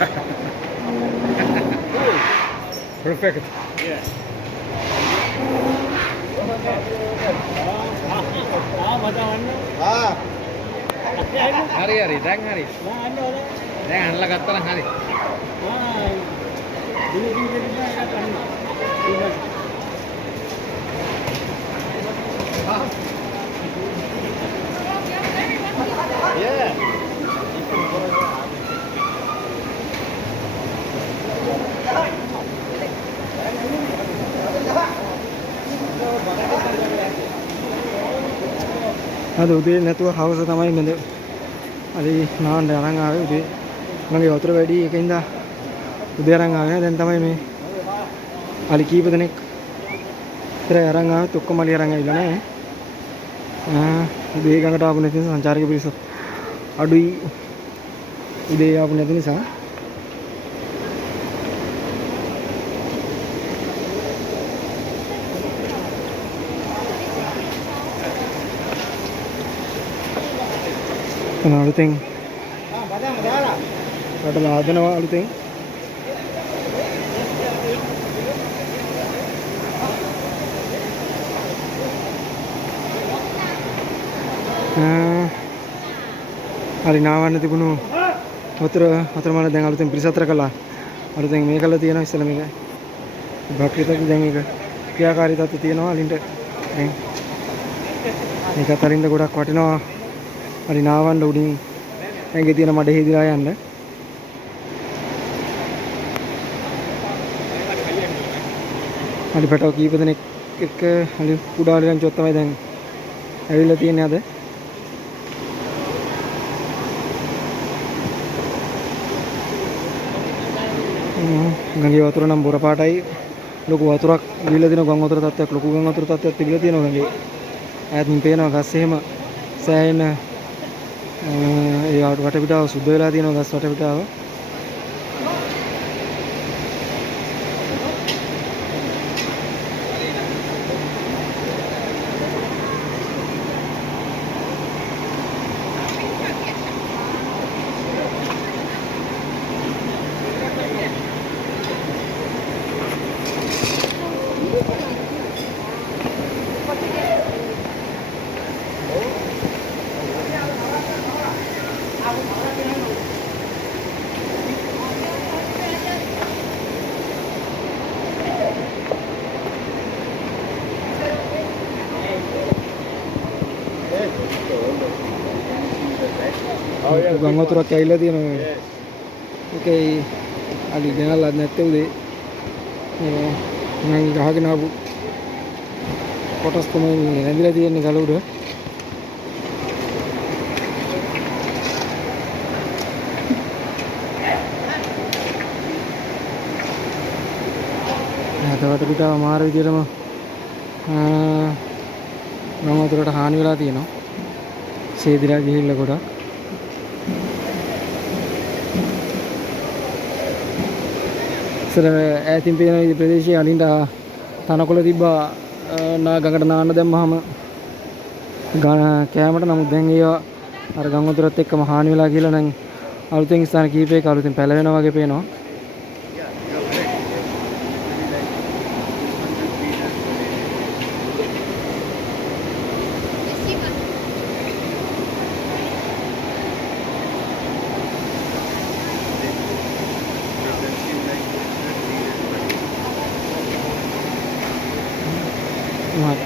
Perfect. Yeah. Hari hari, dang hari. Dang anla katta na hari. Yeah. අද උදේ නැතුව හවස තමයි මෙද අලි නාන්න අරන් ආවේ උදේ මගේ වතුර වැඩි එකකින්ද උදේ අරන් ආවේ දැන් තමයි මේ අලි කීප දෙනෙක් විතර අරන් ආවෙත් ඔක්කොම අලි අරන් ආවිලා නැහැ උදේ ගඟට ආපු නැති නිසා සංචාරක පිරිස අඩුයි උදේ ආපු නැති නිසා අලුතෙන් රටලා හදනවා අලුතෙන් හරි නාවන්න තිබුණු වතුර මාල දැන් අලුතෙන් පිරිසතර කළා අලුතෙන් මේ කළා තියෙනවා ඉස්සෙල්ලා මේක භක්තියට දැන් මේක ක්‍රියාකාරී තත්ත්වය තියෙනවා අලින්ට දැන් මේකත් අලින්ට ගොඩක් වටිනවා හරි නාවන්න උඩින් ඇඟේ තියෙන මඩ හේදිලා යන්න අලි පැටව කීප දෙනෙක් එක්ක අලි කුඩා අලි රංචුවක් තමයි දැන් ඇවිල්ලා තියෙන්නේ අද ගඟේ වතුර නම් බොර පාටයි ලොකු වතුරක් විහිලා දින ගම් වතුර තත්ත්වයක් ලොකු ගම් වතුර තත්ත්වයක් තිබිලා තියෙනවා ගඟේ ඈතින් පේනවා ගස් එහෙම සෑහෙන ඒ වටපිටාව සුද්ධ වෙලා තියෙනවා ගස් වටපිටාව ගම් වතුරක් ඇවිල්ලා තියෙනවා ඒකයි අලි ගෙනල්ලා නැත්තේ උදේ මම ගහගෙන ආපු කොටස් තමයි රැඳිලා තියෙන්නේ ගල උඩ හදවට පිටාව මාර විදියටම ගම් වතුරට හානි වෙලා තියෙනවා සේදිලා ගිහිල්ලා ගොඩක් ඉතල ඈතින් පේන මේ ප්‍රදේශයේ අලින්ට තනකොළ තිබ්බා ගඟට නාන්න දැම්මහම කෑමට නමුත් දැන් ඒවා අර ගම් වතුරත් එක්කම හානි වෙලා කියලා නම් අලුතෙන් ස්ථාන කීපයක අලුතෙන් පැලවෙනවා වගේ පේනවා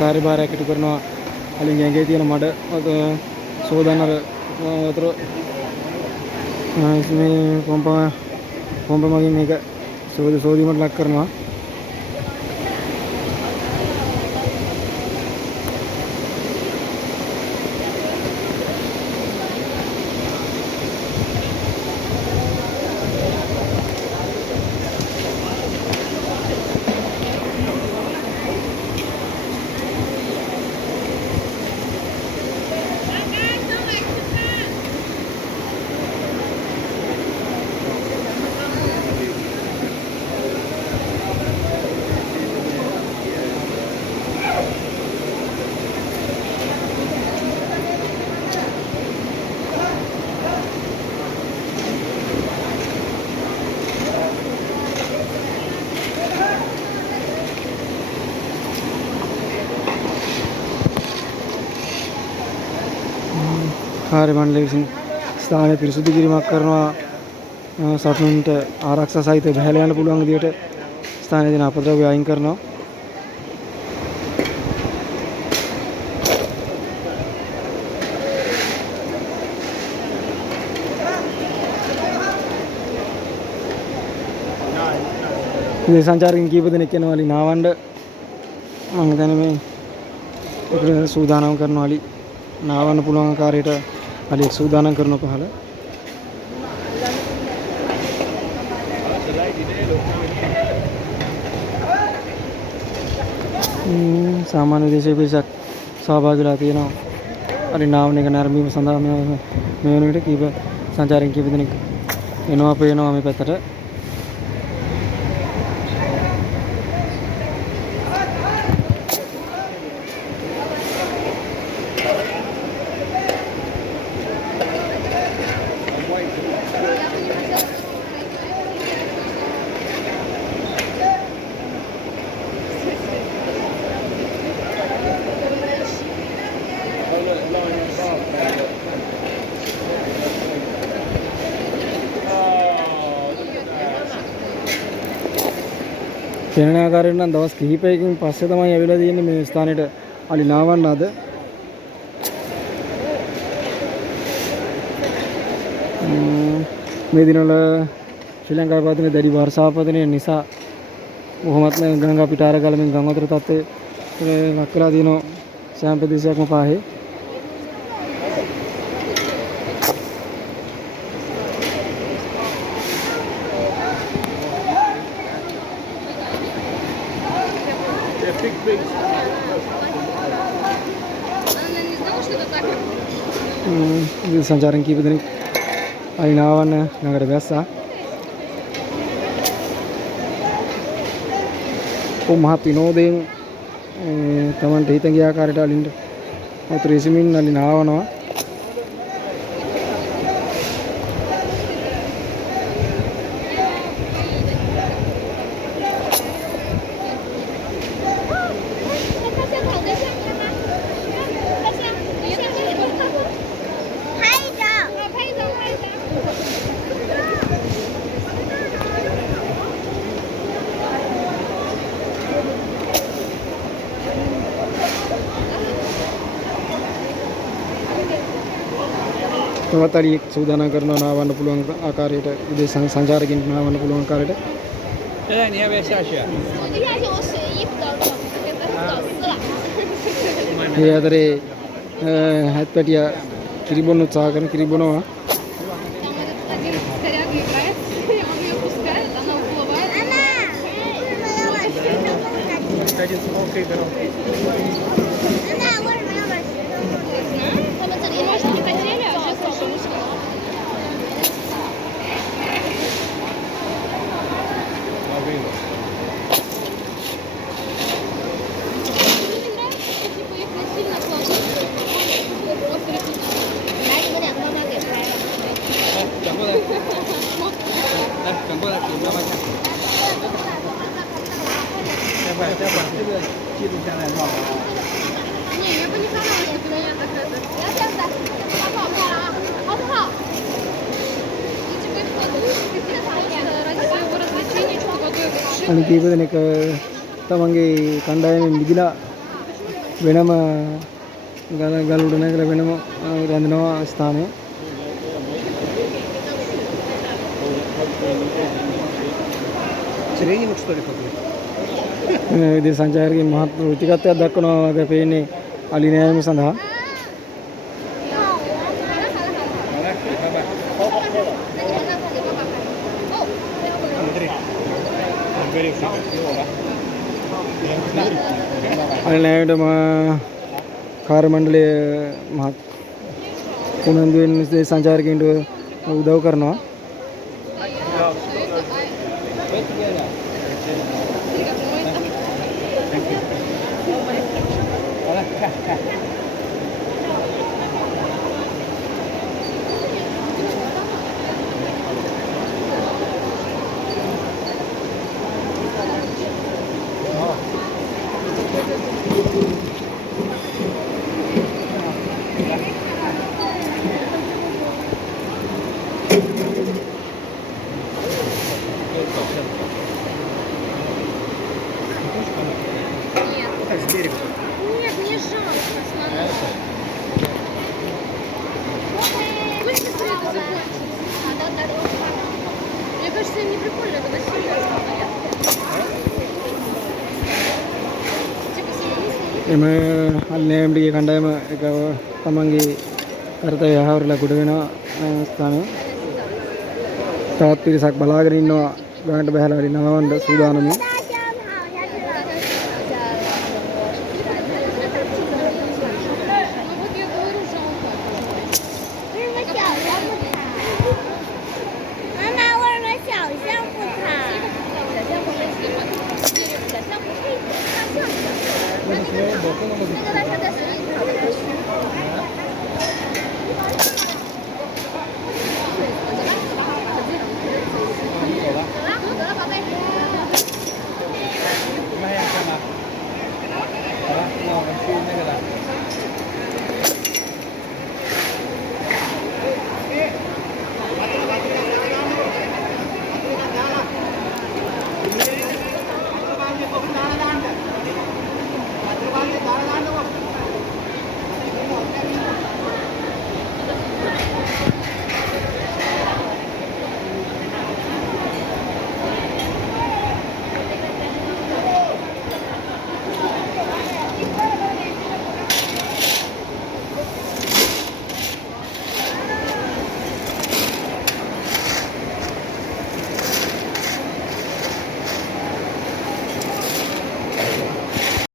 කාර්යභාරයක් ඉටු කරනවා අලින් ඇඟේ තියෙන මඩ සෝදන අර වතුර මේ පොම්ප මගින් මේක සෝදීමට ලක් කරනවා කාර්ය මණ්ඩලය විසින් ස්ථානය පිරිසුදු කිරීමක් කරනවා. සතුන්ට ආරක්ෂා සහිත බැහැලා යන්න පුළුවන් විදිහට ස්ථානයේ දෙන අපද්‍රව්‍ය අයින් කරනවා. ඉතින් සංචාරකින් කීප දෙනෙක් යනවා අලි නාවන්න. මම හිතන්නේ මේ ඒක සූදානම් කරනවා අලි නාවන්න පුළුවන් ආකාරයට අලි සූදානම් කරන පහළ. සාමාන්‍ය දේශීය පිරිසක් සහභාගී වෙලා තියෙනවා. අලි නාවන එක නැරඹීම සඳහා මේ වෙන විට කීප සංචාරකින් කීප දෙනෙක් එනවා පේනවා මේ පැත්තට. පෙනෙන ආකාරයෙන් නම් දවස් කිහිපයකින් පස්සේ තමයි ඇවිල්ලා තියෙන්නේ මේ ස්ථානෙට අලි නාවන්න අද. මේ දිනවල ශ්‍රී ලංකාවේ පවතින දැඩි වර්ෂාපතනය නිසා බොහොමත්ම ගංගා පිටාර ගලමින් ගම් වතුර තත්ත්වයේ ලක් වෙලා තියෙනවා සෑම ප්‍රදේශයක්ම පාහේ. සංචාරකින් කීප දෙනෙක් අලි නාවන්න ළඟට බැස්සා. මහත් විනෝදයෙන් තමන්ට හිතන ගිය ආකාරයට අලින්ට වතුර ඉසමින් අලි නාවනවා. තවත් අලියෙක් සූදානම් කරනවා නාවන්න පුළුවන් ආකාරයට විදේශ සංචාරකින් නාවන්න පුළුවන් ආකාරයට.你要不要下去啊？下去我水一不到手，给它搞湿了。ඒ අතරේ හැත්පැටිය කිරිබොන්න උත්සාහ කරන කිරිබොනවා. Там этот один коряга играет, он ее пускает, она уплывает. Там это немножко не хотели, а сейчас тоже вышло. Типа их насильно кладут. Просто 来，你们两个妈妈给拍了。转过来，来转过来给妈妈看。再把这个记录下来好了。Не, я бы не сказала, что куда я так это. Я сейчас так.好不好看啊？好不好？И теперь где ради своего развлечения, что готовят шик. අලි කීප දෙනෙක් තමන්ගේ කණ්ඩායමෙන් මිදිලා වෙනම ගල් උඩ නැගලා වෙනම රැඳෙනවා ස්ථානය. Тренинг что ли какой? විදේශ සංචාරකයන් මහත් රුචිකත්වයක් දක්වනවා වගේ පේන්නේ අලි නෑම සඳහා. අලි නෑමට කාර්ය මණ්ඩලය මහත් උනන්දුවෙන් විදේශ සංචාරකයන්ට උදව් කරනවා. совсем не прикольно, когда серьезно говорят. Типа серьезно. එම අල්නෑම්ටිගේ කණ්ඩායම එක තමන්ගේ අර්ථය යහවරලා ගොඩ වෙනවා ස්ථානය. තවත් පිරිසක් බලාගෙන ඉන්නවා ගානට බහැලා හරි නවවන්න සූදානමින්. 那个在